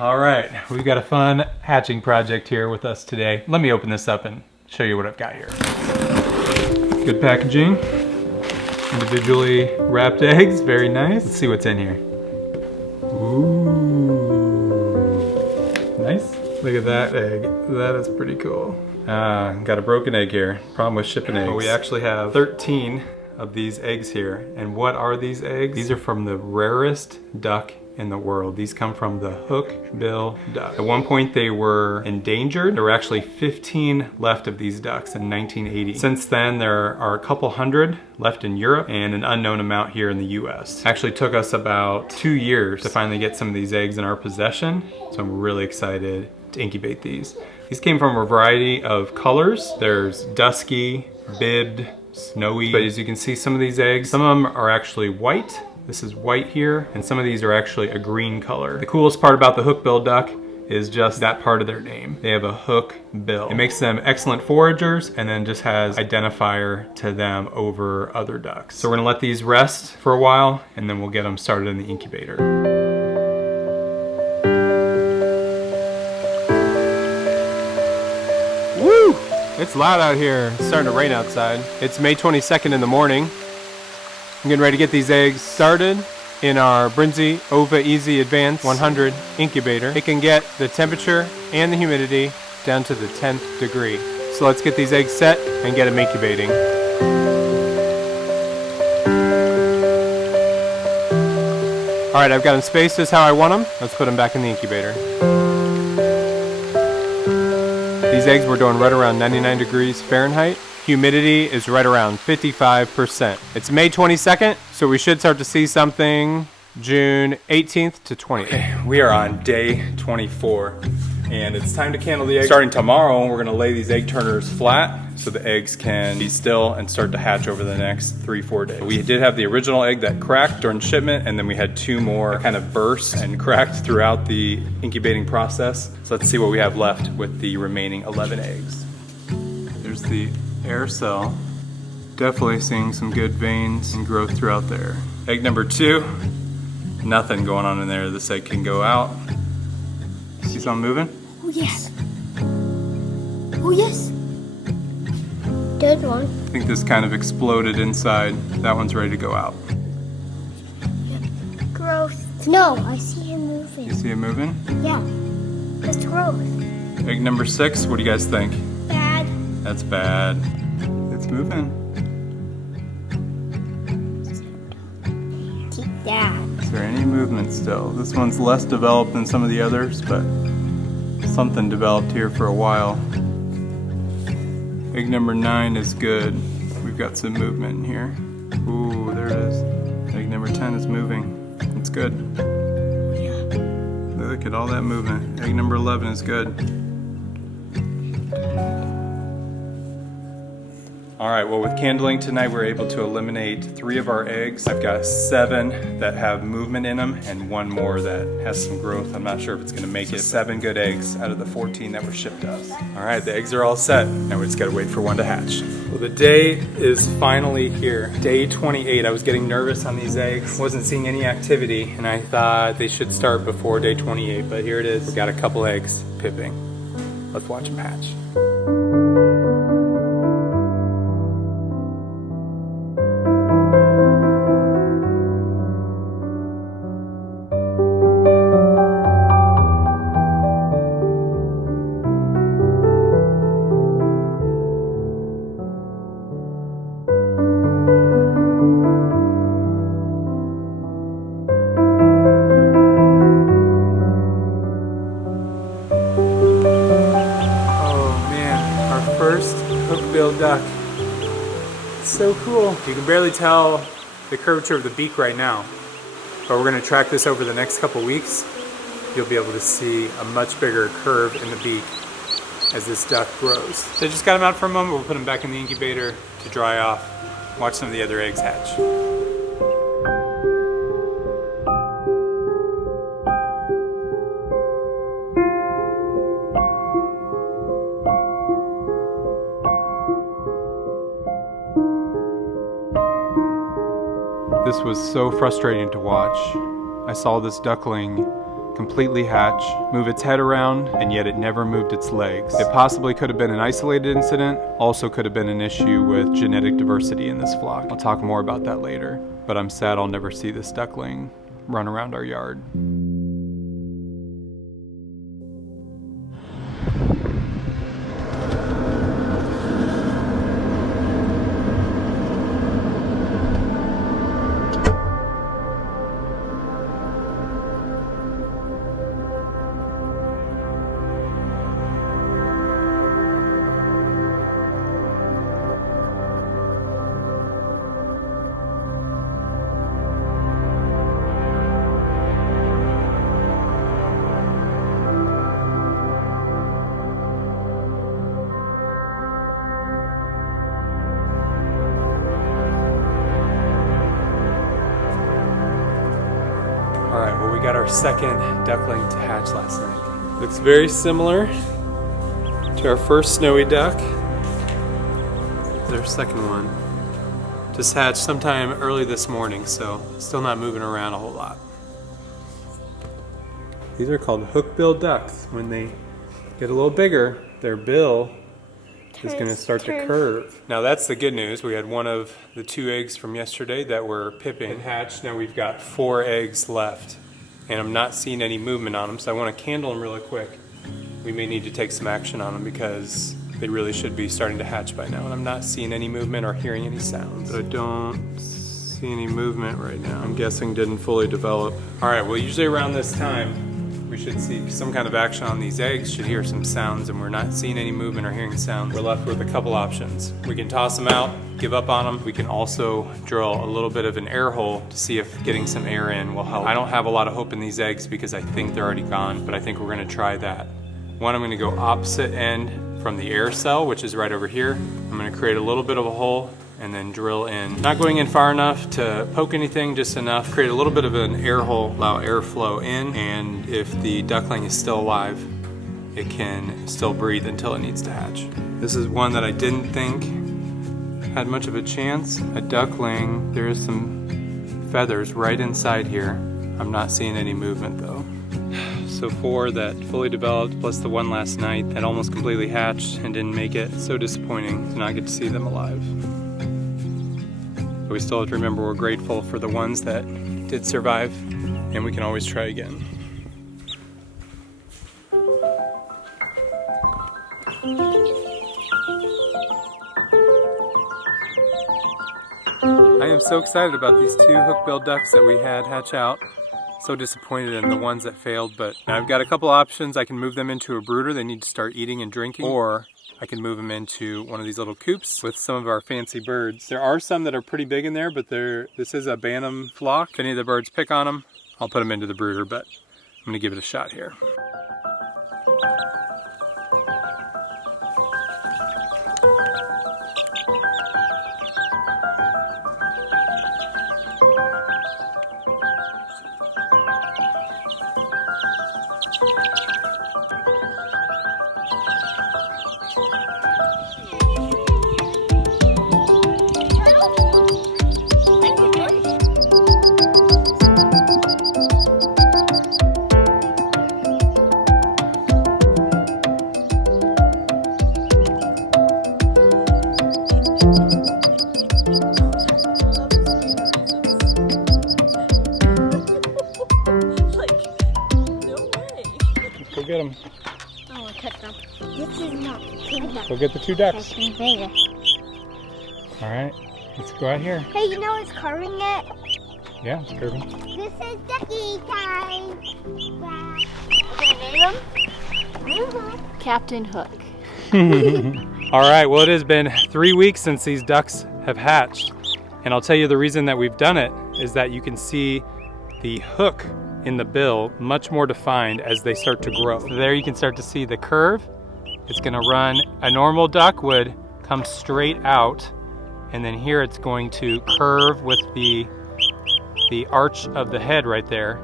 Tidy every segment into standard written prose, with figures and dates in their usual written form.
All right, we've got a fun hatching project here with us today. Let me open this up and show you what I've got here. Good packaging, individually wrapped eggs, very nice. Let's see what's in here. Ooh, nice. Look at that egg, that is pretty cool. Got a broken egg here. Problem with shipping eggs. But we actually have 13 of these eggs here. And what are these eggs? These are from the rarest duck in the world. These come from the Hookbill duck. At one point they were endangered. There were actually 15 left of these ducks in 1980. Since then there are a couple hundred left in Europe and an unknown amount here in the US. Actually took us about 2 years to finally get some of these eggs in our possession. So I'm really excited to incubate these. These came from a variety of colors. There's dusky, bibbed, snowy. But as you can see, some of these eggs, some of them are actually white. This is white here, and some of these are actually a green color. The coolest part about the hookbill duck is just that part of their name. They have a hook bill. It makes them excellent foragers and then just has identifier to them over other ducks. So we're gonna let these rest for a while and then we'll get them started in the incubator. Woo! It's loud out here. It's starting to rain outside. It's May 22nd in the morning. I'm getting ready to get these eggs started in our Brinzy Ova Easy Advanced 100 incubator. It can get the temperature and the humidity down to the 10th degree. So let's get these eggs set and get them incubating. All right, I've got them spaced just how I want them. Let's put them back in the incubator. These eggs we're doing right around 99 degrees Fahrenheit. Humidity is right around 55%. It's May 22nd, so we should start to see something June 18th to 20th. Okay, we are on day 24, and it's time to candle the eggs. Starting tomorrow, we're gonna lay these egg turners flat so the eggs can be still and start to hatch over the next 3-4 days. We did have the original egg that cracked during shipment, and then we had 2 more that kind of burst and cracked throughout the incubating process. So let's see what we have left with the remaining 11 eggs. There's the air cell. Definitely seeing some good veins and growth throughout there. Egg number 2, nothing going on in there. This egg can go out. See something moving? Oh yes. Oh yes. Good one. I think this kind of exploded inside. That one's ready to go out. Growth. No, I see him moving. You see it moving? Yeah. That's growth. Egg number 6, what do you guys think? Bad. That's bad. It's moving. Keep that. Is there any movement still? This one's less developed than some of the others, but something developed here for a while. Egg number 9 is good. We've got some movement in here. Ooh, there it is. Egg number 10 is moving. It's good. Yeah. Look at all that movement. Egg number 11 is good. All right, well with candling tonight, we're able to eliminate 3 of our eggs. I've got 7 that have movement in them and 1 more that has some growth. I'm not sure if it's gonna make it. 7 good eggs out of the 14 that were shipped to us. All right, the eggs are all set. Now we just gotta wait for one to hatch. Well, the day is finally here. Day 28, I was getting nervous on these eggs. Wasn't seeing any activity, and I thought they should start before day 28, but here it is. We got a couple eggs pipping. Let's watch them hatch. Hookbill duck. It's so cool. You can barely tell the curvature of the beak right now, but we're going to track this over the next couple weeks. You'll be able to see a much bigger curve in the beak as this duck grows. So I just got them out for a moment. We'll put them back in the incubator to dry off. Watch some of the other eggs hatch. This was so frustrating to watch. I saw this duckling completely hatch, move its head around, and yet it never moved its legs. It possibly could have been an isolated incident, also could have been an issue with genetic diversity in this flock. I'll talk more about that later, but I'm sad I'll never see this duckling run around our yard. All right, well, we got our second duckling to hatch last night. Looks very similar to our first snowy duck. There's our second one. Just hatched sometime early this morning, so still not moving around a whole lot. These are called hookbill ducks. When they get a little bigger, their bill is going to start to curve. Now that's the good news. We had one of the 2 eggs from yesterday that were pipping and hatched. Now we've got 4 eggs left, and I'm not seeing any movement on them, so I want to candle them really quick. We may need to take some action on them because they really should be starting to hatch by now, and I'm not seeing any movement or hearing any sounds. But I don't see any movement right now. I'm guessing didn't fully develop. All right, well, usually around this time, we should see some kind of action on these eggs, should hear some sounds, and we're not seeing any movement or hearing sounds. We're left with a couple options. We can toss them out, give up on them. We can also drill a little bit of an air hole to see if getting some air in will help. I don't have a lot of hope in these eggs because I think they're already gone, but I think we're gonna try that. One, I'm gonna go opposite end from the air cell, which is right over here. I'm gonna create a little bit of a hole and then drill in. Not going in far enough to poke anything, just enough. Create a little bit of an air hole, allow airflow in, and if the duckling is still alive, it can still breathe until it needs to hatch. This is one that I didn't think had much of a chance. A duckling, there is some feathers right inside here. I'm not seeing any movement though. So 4 that fully developed, plus the one last night that almost completely hatched and didn't make it. So disappointing to not get to see them alive. But we still have to remember we're grateful for the ones that did survive, and we can always try again. I am so excited about these 2 hookbill ducks that we had hatch out. So disappointed in the ones that failed, but now I've got a couple options. I can move them into a brooder. They need to start eating and drinking, or I can move them into one of these little coops with some of our fancy birds. There are some that are pretty big in there, but this is a bantam flock. If any of the birds pick on them, I'll put them into the brooder, but I'm gonna give it a shot here. Get them. Oh, I cut them. This is not good. Go get the 2 ducks. Bigger. All right, let's go out here. Hey, you know what's carving it? Yeah, it's curving. This is ducky time. Wow. We're gonna name him? Captain Hook. All right, well, it has been 3 weeks since these ducks have hatched. And I'll tell you the reason that we've done it is that you can see the hook in the bill much more defined as they start to grow. So there you can start to see the curve. It's gonna run, a normal duck would come straight out, and then here it's going to curve with the arch of the head right there,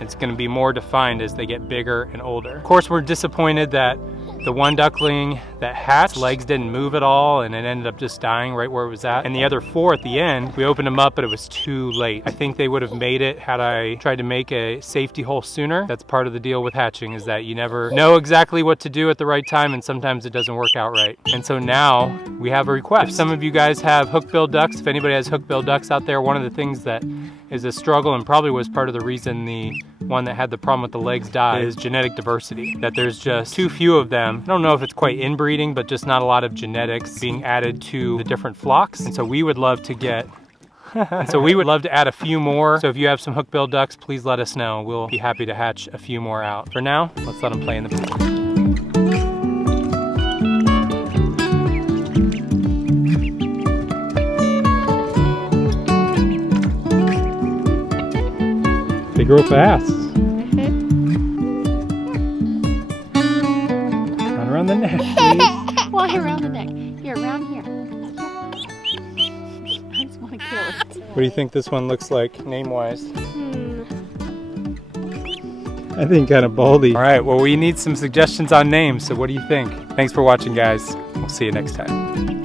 It's gonna be more defined as they get bigger and older. Of course, we're disappointed that the one duckling that hatched, legs didn't move at all, and it ended up just dying right where it was at. And the other 4 at the end, we opened them up, but it was too late. I think they would have made it had I tried to make a safety hole sooner. That's part of the deal with hatching, is that you never know exactly what to do at the right time, and sometimes it doesn't work out right. And so now we have a request. If some of you guys have hookbill ducks, if anybody has hookbill ducks out there, one of the things that is a struggle and probably was part of the reason the one that had the problem with the legs died is genetic diversity. That there's just too few of them. I don't know if it's quite inbreeding, but just not a lot of genetics being added to the different flocks. And so we would love to get we would love to add a few more. So if you have some hookbill ducks, please let us know. We'll be happy to hatch a few more out. For now, let's let them play in the pool. They grow fast. Run around the neck. Why around the neck? Here, around here. I just want to kill it. What do you think this one looks like name-wise? I think kind of baldy. All right, well, we need some suggestions on names, so what do you think? Thanks for watching, guys. We'll see you next time.